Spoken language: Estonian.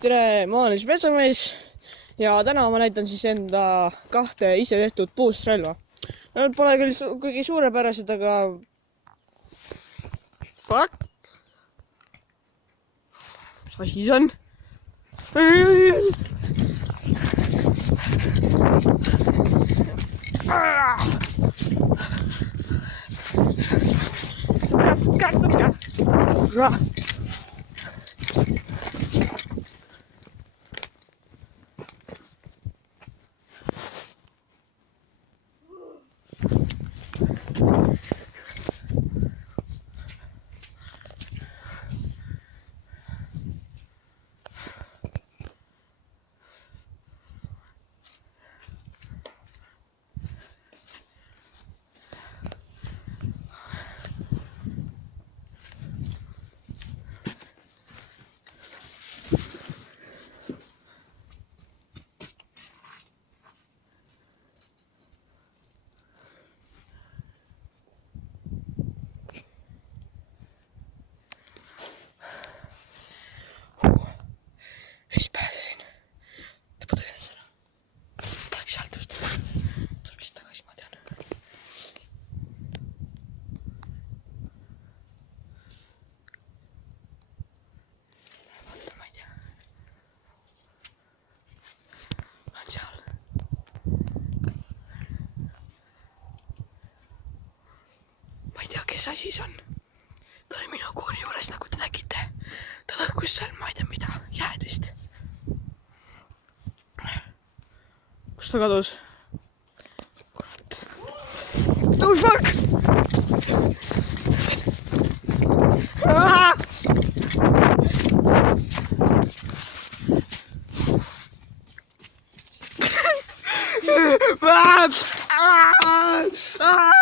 Tere, ma olen Metsamees ja täna ma näitan siis enda 2 ise tehtud puustrelva. Nad pole küll kuigi suurepärased, aga... Fuck! Mis asi see on? Suka! Vist pääsesin. Juba tõenäoliselt ära. Tahaks sealt just. Tuleb vist tagasi, ma tean. Vaata, ma ei tea. On seal. Ma ei tea, kes asi see on. Ta oli minu koori juures, nagu te nägite. Ta lõhkus seal, ma ei tea mida, jäädist. Kus ta kadus? Kurat. Oh fuck! Ah!